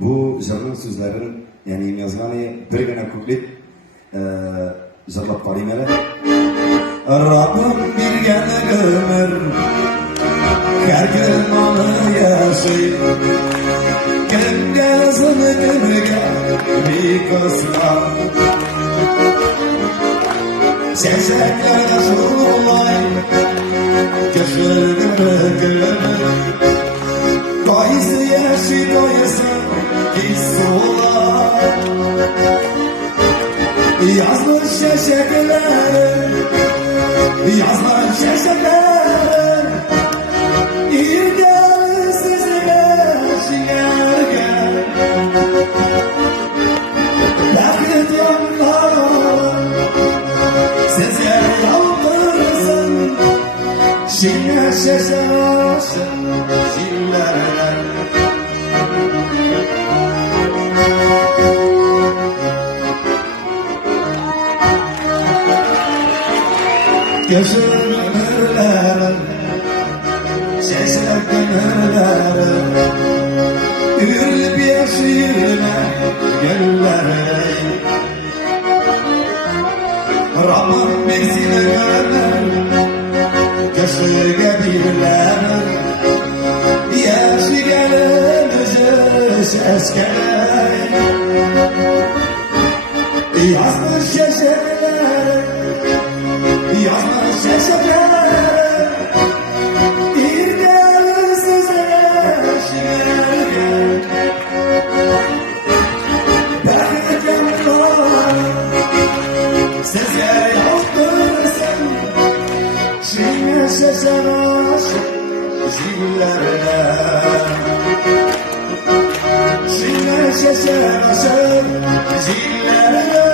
Bu jırning so'zlarin, ya'ni yazgani birgina kuplет jırlab qo'ying mana. Rabbim bergan umr, har kun onu yaşay. Kimga o'zini kimga bekoslar. Şeşeklerle şulay, geçirdim. Kayısı yaşı doyası, hissolar. Yazmış şeşekler, yazmış şeşekler. İrgâlı sizine şiargâr. Lakit yollar, size yalvarırsın. Şine şeşersin, şillerler. Gözüm ömürlerim, şeşerk ömürlerim. Ürlüp yaşayırlar güllerim. Rabbim bizi görürler, gözüge birler. Yaşı gelen özü ses gelen. Yazmış şeşerler, yazmış şeşerler. İrgâlı size şiargâr. Bakit yanlar, size yalvarırsın. Şine şeşer aşık zillerler. Şine şeşer aşık zillerler.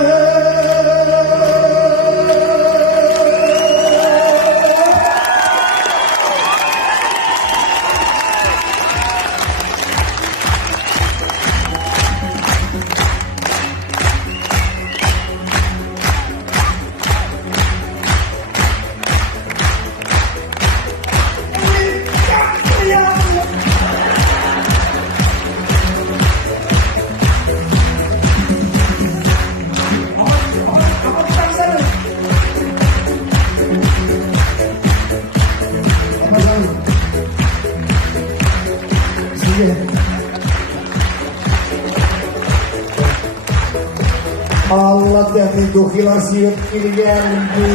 Allah dari dohilah siap kirgandi.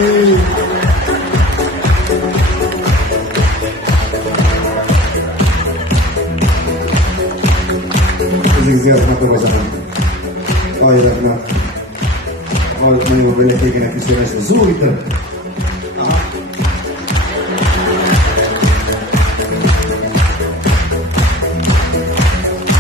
O'zingizga rahmat bajaran. Oy rahmat. Oy, men bu bilan kelgan aksincha zo'r edi.